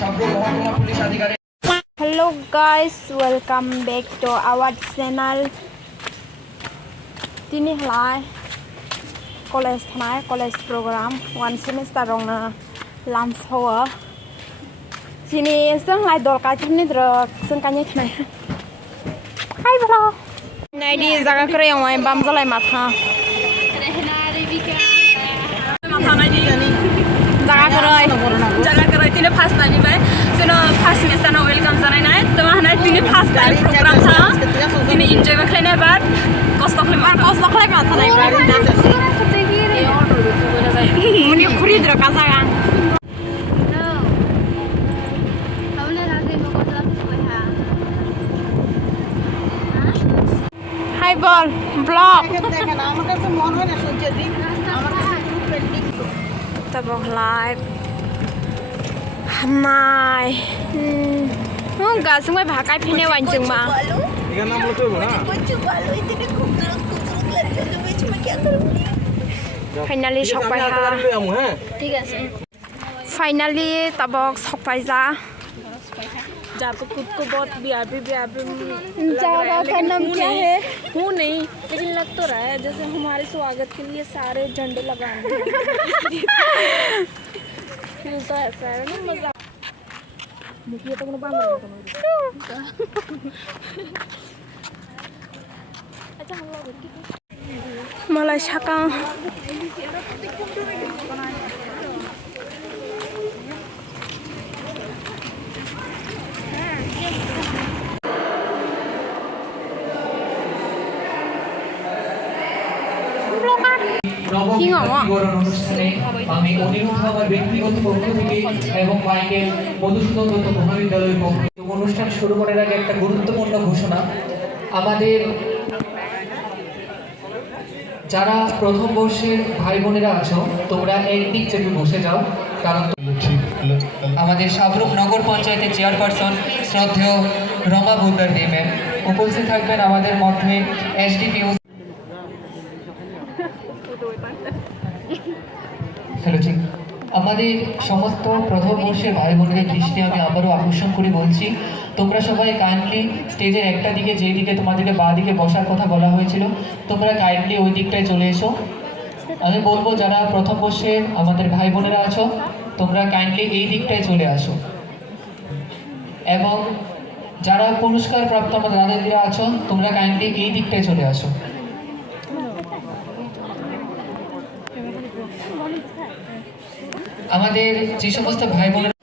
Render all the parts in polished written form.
সাবরুম মহকুমা পুলিশ আধিকারিক। Hello guys, welcome back to our channel. Tini halai college program one semester rong na lunch hour. Sini sang lai dol ka chini drok sang kanya thnai. Hai bro. Nai di jaga kre yang mai bam jalai matha. Matha nai di yani. Jaga krai tini first time bai. Sino first semester na welcome janai nai. Tama hanai tini first time program tha. Tini enjoy ba khlai nai bar. Cost khlai matha nai bar. Muni khuri drok ka jaga. Hi ball vlog. Tabok live. Mai. Enggak semua pakai pine wancung mah. Ikan nama lu mana? Finally sampai ha. Finally tabok sampai जा. जाको खुद को बहुत बियाबी जगह का नाम क्या है? हूँ नहीं, लेकिन लग तो रहा है जैसे हमारे स्वागत के लिए सारे झंडे लगाएंगे। फील तो ऐसा है ना मजा। मुझे तो कोनो बांध रहा था। अच्छा हम लोग मलाई साका অনুষ্ঠানে আমি অনিরুদ্ধ আমার ব্যক্তিগত পক্ষ থেকে এবং মাইকেল মধুসূদন দত্ত মহাবিদ্যালয়ের পক্ষ থেকে অনুষ্ঠান শুরু করার আগে একটা গুরুত্বপূর্ণ ঘোষণা। আমাদের যারা প্রথম বর্ষের ভাই বোনেরা আছো তোমরা একদিক চেপে বসে যাও, কারণ আমাদের সাবরুম নগর পঞ্চায়েতের চেয়ারপারসন শ্রদ্ধেয় রমা বুদ্দার দে ম্যাম উপস্থিত থাকবেন আমাদের মধ্যে। এসডিপিও হ্যালো ঠিক আমাদের সমস্ত প্রথম বর্ষের ভাই বোনদের দৃষ্টি আমি আবারও আকর্ষণ করে বলছি, তোমরা সবাই কাইন্ডলি স্টেজের একটা দিকে যেই দিকে তোমাদেরকে বাঁ দিকে বসার কথা বলা হয়েছিল তোমরা কাইন্ডলি ওই দিকটায় চলে এসো। আমি বলবো যারা প্রথম বর্ষের আমাদের ভাই বোনেরা আছো তোমরা কাইন্ডলি এই দিকটায় চলে আসো, এবং যারা পুরস্কার প্রাপ্ত আমাদের দাদাদিরা আছো তোমরা কাইন্ডলি এই দিকটায় চলে আসো। আমাদের যে সমস্ত ভাই বোনেরা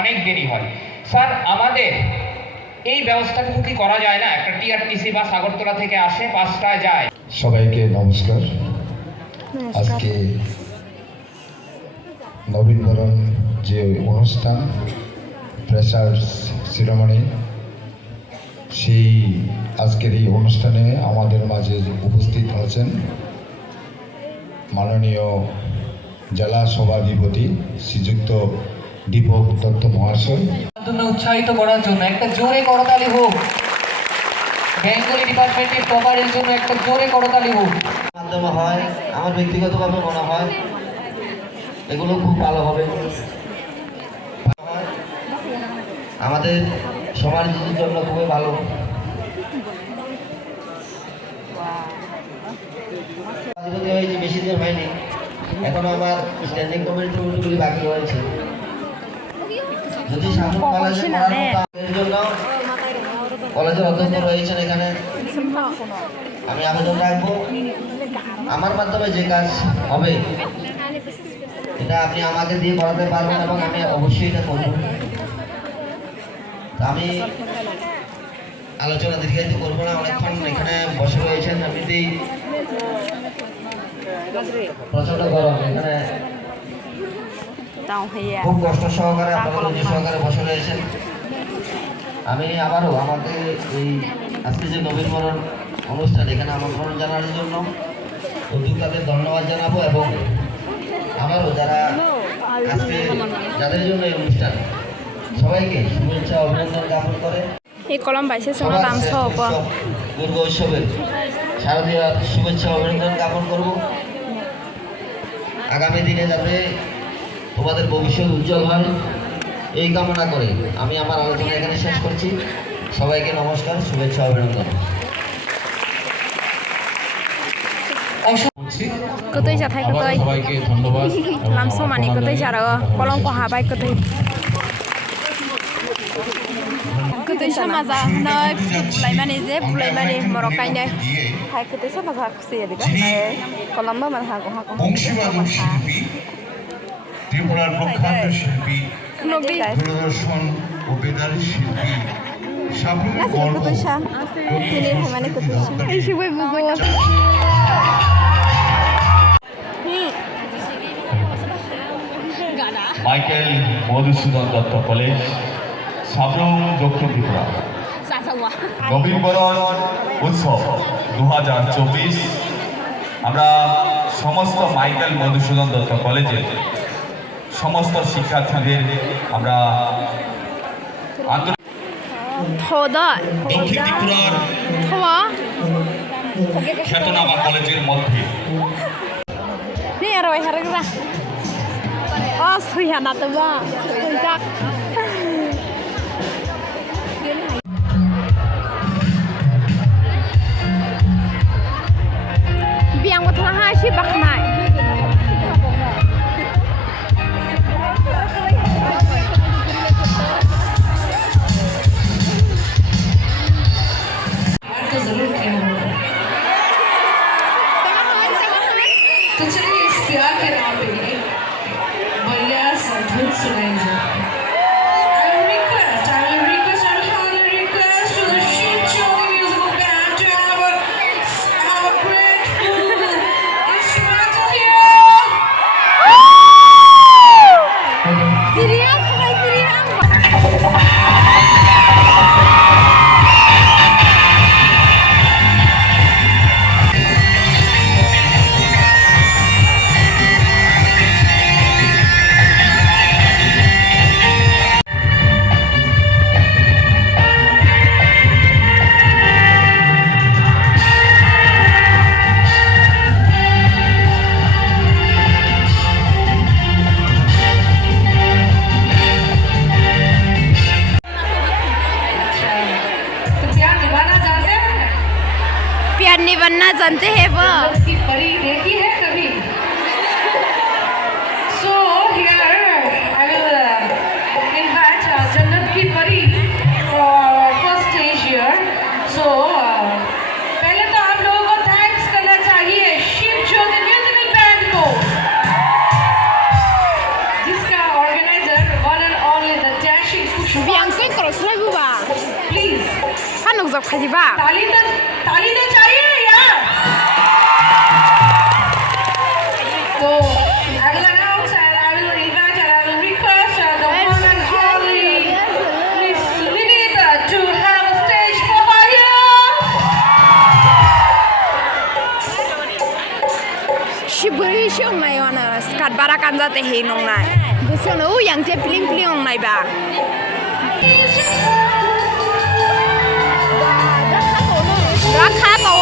অনেক দেরি হয় স্যার, আমাদের এই ব্যবস্থাটুকু কি করা যায় না? একটা টিআরটিসি বা সাগরতলা থেকে আসে 5টায় যায়। সবাইকে নমস্কার। আজকে নবীনবরণ যে অনুষ্ঠান ফ্রেশার্স সেরেমনি, সেই আজকের এই অনুষ্ঠানে আমাদের মাঝে উপস্থিত আছেন মাননীয় জেলা সভাধিপতি শ্রীযুক্ত দীপক দত্ত মহাশয়। উৎসাহিত করার জন্য একটা জোরে করতালি হোক। বেঙ্গলি ডিপার্টমেন্টের টপারের জন্য একটা জোরে করতালি হোক। মাধ্যমে হয় আমার ব্যক্তিগতভাবে মনে হয় এগুলো খুব ভালো হবে, আমাদের সমাজের জন্য খুবই ভালো। হয়েছে বেশি দিন হয়নি, এখনো আমার স্ট্যান্ডিং কমিটিগুলি বাকি রয়েছে। যদি সামনে কলেজে এর জন্য কলেজের অধ্যক্ষ রয়েছেন এখানে, আমি আবেদন রাখবো আমার মাধ্যমে যে কাজ হবে এটা আপনি আমাকে দিয়ে করাতে পারবেন এবং আমি অবশ্যই এটা করব। আমি আলোচনা দীর্ঘায়িত করবো না, অনেকক্ষণ এখানে বসে রয়েছেন, এমনিতেই প্রচন্ড গরম, এখানে খুব কষ্ট সহকারে আপনাদের সহকারে বসে রয়েছেন। আমি আবারও আমাকে এই আজকে যে নবীনবরণ অনুষ্ঠান এখানে আমন্ত্রণ জানানোর জন্য উদ্যোক্তাদের ধন্যবাদ জানাবো, এবং আবারও যারা আজকে যাদের জন্য এই অনুষ্ঠান সবাইকে শুভেচ্ছা অভিনন্দন জ্ঞাপন করে এই কলম বাইছে সঙ্গে সবার লামস শ্রেষ্ঠ হওয়া উৎসব দুর্গা উৎসবের শারদীয় শুভেচ্ছা অভিনন্দন জ্ঞাপন করব। আগামী দিনে যাতে তোমাদের ভবিষ্যৎ উজ্জ্বল হয় এই কামনা করে আমি আমার আলোচনা এখানে শেষ করছি। সবাইকে নমস্কার, শুভেচ্ছা অভিনন্দন। কতই যাথাই কতই সবাইকে ধন্যবাদ। লামস মানে কতই যার কলঙ্ক হাবাই কতই কতই সমাজা নয় বুলাই মানে মরকাইনে হাই কতই সমাজা খুশি দিবা কলম মানে হাগো হাগো বংশীবাদক শিল্পী, ত্রিপুরার প্রখ্যাত শিল্পী, দূরদর্শন ও বেতার শিল্পী, সাফল্যের গর্ব কতই সা তিনি মানে কতই সা এই সবাই বুঝো মাইকেল মধুসূদন দত্ত কলেজ, সাবরুম, দক্ষিণ ত্রিপুরা। নবীনবরণ উৎসব 2024 আমরা সমস্ত মাইকেল মধুসূদন দত্ত কলেজের সমস্ত শিক্ষার্থীদের আমরা থদা দক্ষিণ ত্রিপুরার থওয়া খ্যাতনামা কলেজের মধ্যে ni arwai harga oh suya na to ba jak biang mo thang ha shi baknai तो चलिए इस प्यार के नाम पे बढ़िया सा धुन सुनाई जाए। I will request to the Sheep Choli Musical Band to have a great full instrumental here. serius kai serius तो प्यार निभाना जानते हैं? प्यार नहीं बनना जानते हैं वो जन्नत की परी देखी है कभी? So here I will invite जन्नत की परी for first stage here. So पहले तो आप लोगों को थैंक्स करना चाहिए शिव ज्योति म्यूजिकल बैंड को, जिसका organiser one and only the dashing Pushpa. biang koi kro sai bu ba please hanuk jok khaji ba ताली तो चाहिए यार। तो I will announce and I will invite and I will request the one and only Miss Linita to have a stage for her here. shiburi shong nai wana skat barakan jate he nong nai busono yang te pling pling nai ba rakha to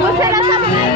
busela sam nai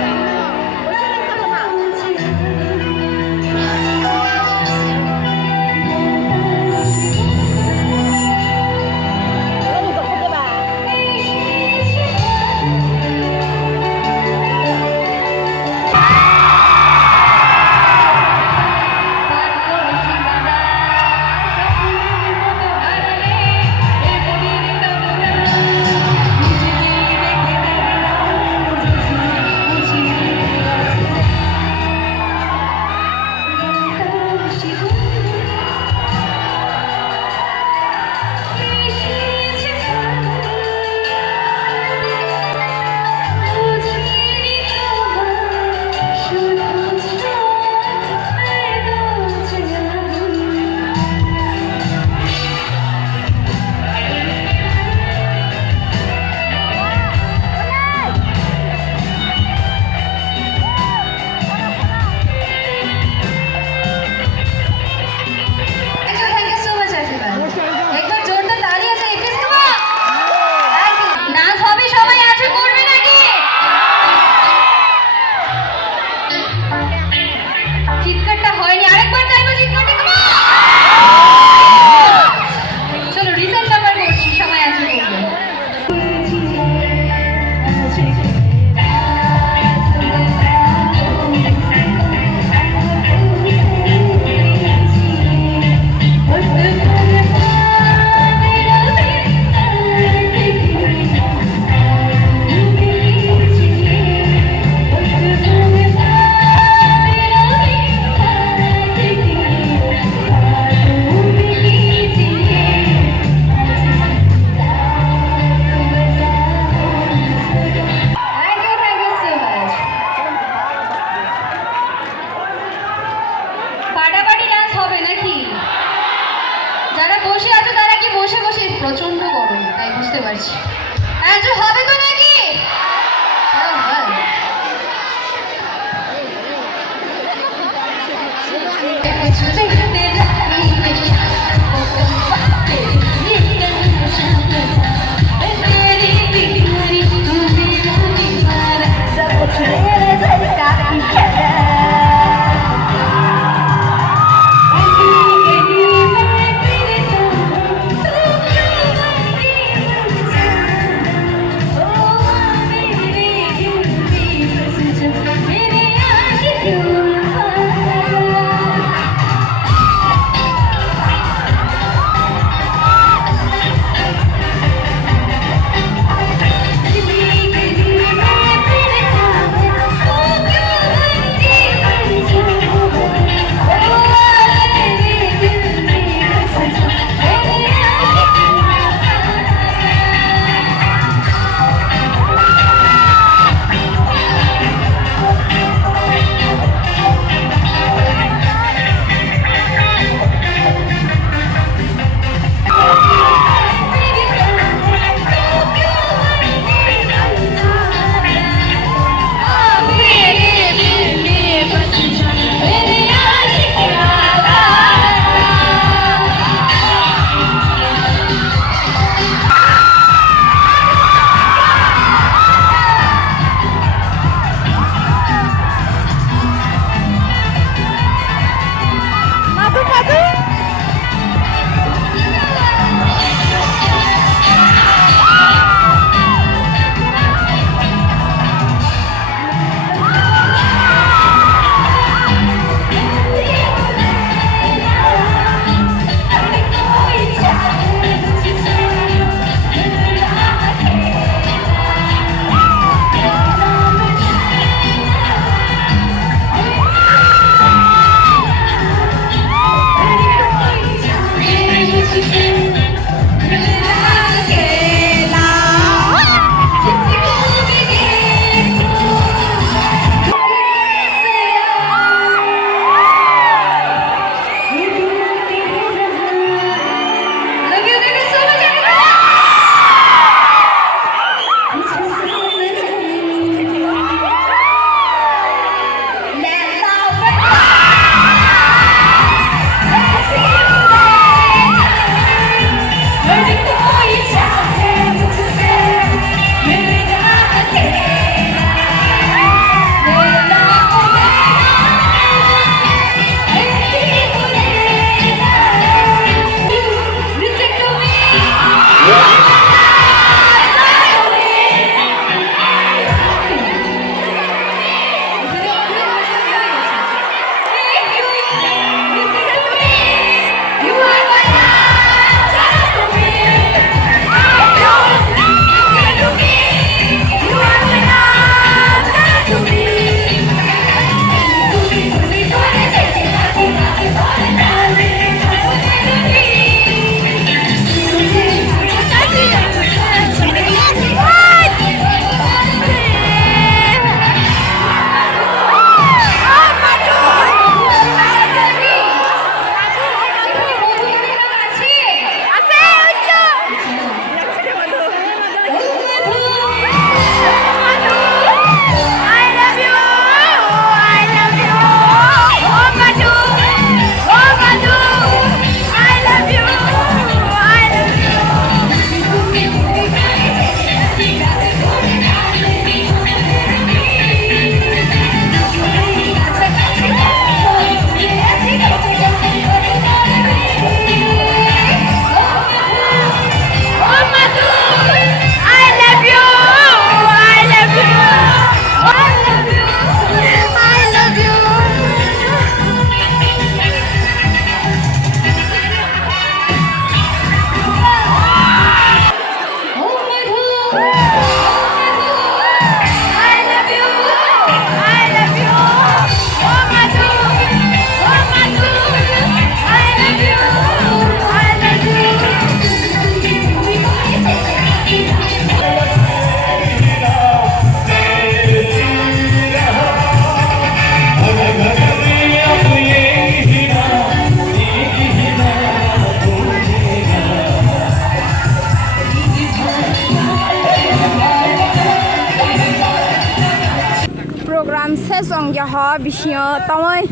ya ho bisio tongoi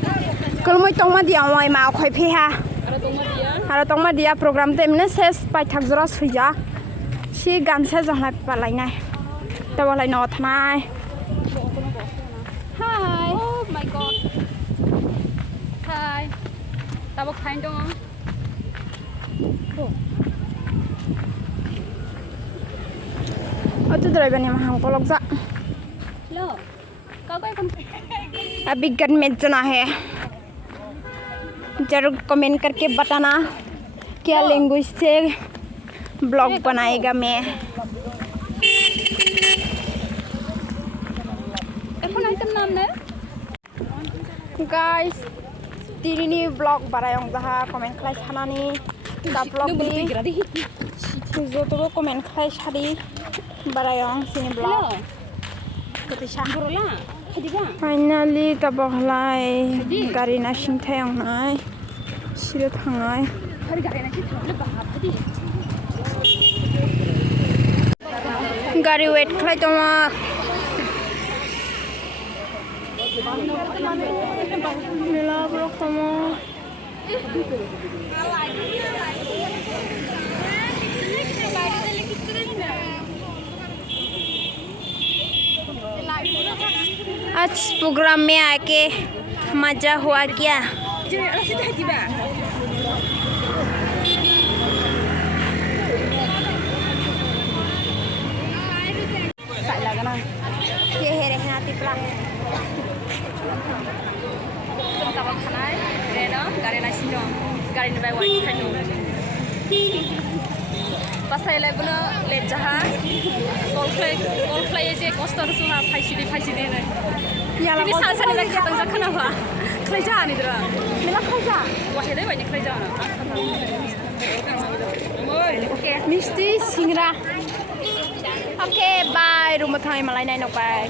kulmoi tongma dia oi ma khoi phe ha ara tongma dia program te mne ses pai thak jora suija si gan se jona palai nai ta balai no thnai hi Oh my god. Hi. Tao bok thain dong. atu drai bani ma hang kolok ja Lo. Kau kau kon. अभी gun में जना है जरूर comment करके बताना क्या language से blog बनाएगा मैं এখন item নাম নে? गाइस तिरिनी ब्लॉग बारायong जाहा कमेंट खालाय सानानि दा blog Nung di belum gradi. जोतोबो कमेंट खालाय सारि बारायong सिनि ब्लॉग कतिसा Borola. Hadiga. फाइनाली तबहलाय गारि ना सिंथायong नाय सिरो थांनाय Hari gari na kita le bahap hadi. गारि वेट खालाय दङ मेला ब्लॉग दङ आज प्रोग्राम में आके मजा हुआ क्या ये है रहना तिपला Zum tabak khanai. Rena gari na sinjong. Gari ni bai wai khainu. Pasai lai bula le jaha. Kol play je coaster suha phaisi de nai. याला Ini sa sa lai khatang ja khana ba. Khlai ja ni dra. मेला खाजा Wahe dai bai ni khlai ja na. Okay मिस्टी सिंगरा okay बाय रुम थांय मलाई नाय नबाय